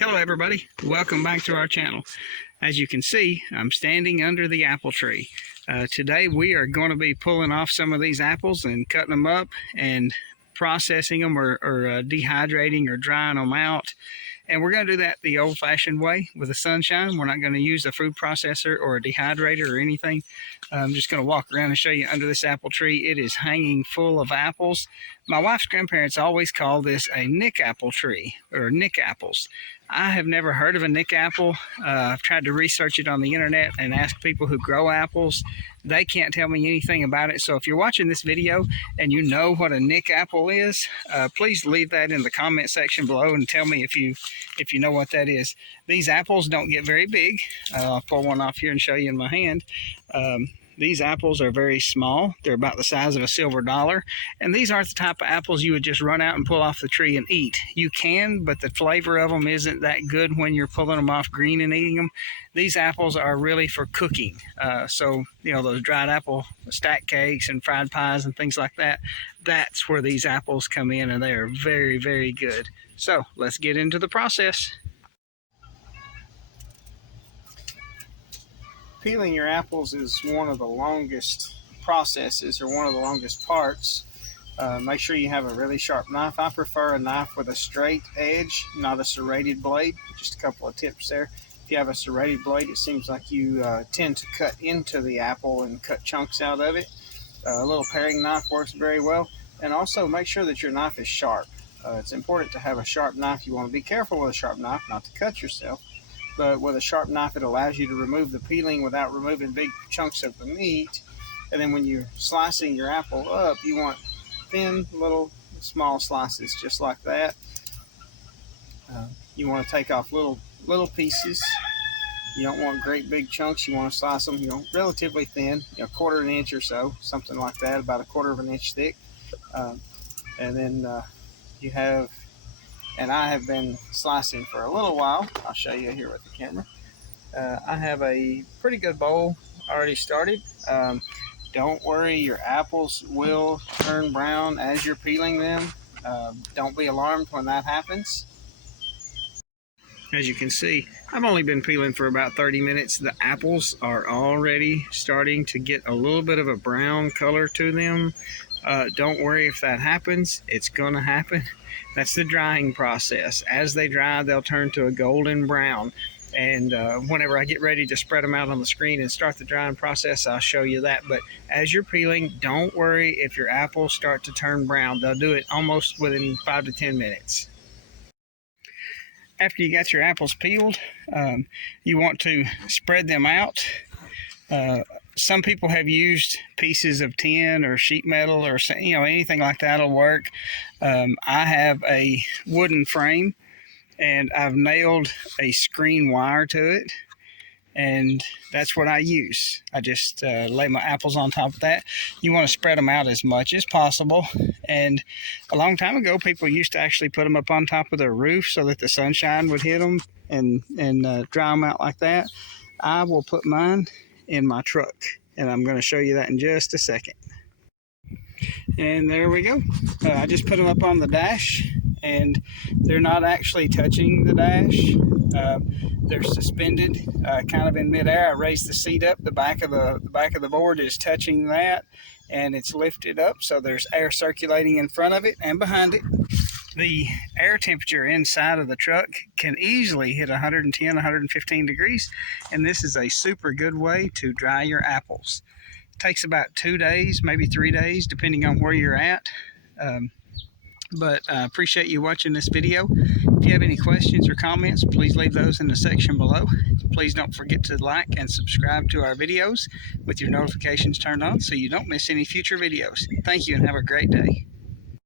Hello everybody, welcome back to our channel. As you can see, I'm standing under the apple tree. Today we are going to be pulling off some of these apples and cutting them up and processing them or dehydrating or drying them out. And we're going to do that the old-fashioned way with the sunshine. We're not going to use a food processor or a dehydrator or anything. I'm just going to walk around and show you under this apple tree. It is hanging full of apples. My wife's grandparents always call this a nick apple tree or nick apples. I have never heard of a nick apple. I've tried to research it on the internet and ask people who grow apples. They can't tell me anything about it. So if you're watching this video and you know what a nick apple is, please leave that in the comment section below and tell me if you know what that is. These apples don't get very big. I'll pull one off here and show you in my hand. These apples are very small. They're about the size of a silver dollar. And these aren't the type of apples you would just run out and pull off the tree and eat. You can, but the flavor of them isn't that good when you're pulling them off green and eating them. These apples are really for cooking. So, you know, those dried apple stack cakes and fried pies and things like that, that's where these apples come in, and they are very, very good. So let's get into the process. Peeling your apples is one of the longest processes, or one of the longest parts. Make sure you have a really sharp knife. I prefer a knife with a straight edge, not a serrated blade. Just a couple of tips there. If you have a serrated blade, it seems like you tend to cut into the apple and cut chunks out of it. A little paring knife works very well. And also make sure that your knife is sharp. It's important to have a sharp knife. You want to be careful with a sharp knife not to cut yourself. But with a sharp knife, it allows you to remove the peeling without removing big chunks of the meat. And then when you're slicing your apple up, you want thin, little, small slices, just like that. You want to take off little pieces. You don't want great big chunks. You want to slice them, relatively thin, a quarter of an inch or so, something like that, about a quarter of an inch thick. And then you have, and I have been slicing for a little while. I'll show you here with the camera. I have a pretty good bowl already started. Don't worry, your apples will turn brown as you're peeling them. Don't be alarmed when that happens. As you can see, I've only been peeling for about 30 minutes. The apples are already starting to get a little bit of a brown color to them. Don't worry if that happens. It's going to happen. That's the drying process. As they dry, they'll turn to a golden brown. And whenever I get ready to spread them out on the screen and start the drying process, I'll show you that. But as you're peeling, don't worry if your apples start to turn brown. They'll do it almost within 5 to 10 minutes. After you got your apples peeled, you want to spread them out. Some people have used pieces of tin or sheet metal or anything like that'll work. I have a wooden frame and I've nailed a screen wire to it, and that's what I use. I just lay my apples on top of that. You want to spread them out as much as possible. And a long time ago, people used to actually put them up on top of their roof so that the sunshine would hit them and dry them out like that. I will put mine in my truck, and I'm going to show you that in just a second. And there we go. I just put them up on the dash, and they're not actually touching the dash. They're suspended kind of in midair. I raised the seat up. The back of the board is touching that, and it's lifted up, so there's air circulating in front of it and behind it. The air temperature inside of the truck can easily hit 110, 115 degrees, and this is a super good way to dry your apples. It takes about 2 days, maybe 3 days, depending on where you're at. But I appreciate you watching this video. If you have any questions or comments, please leave those in the section below. Please don't forget to like and subscribe to our videos with your notifications turned on so you don't miss any future videos. Thank you and have a great day.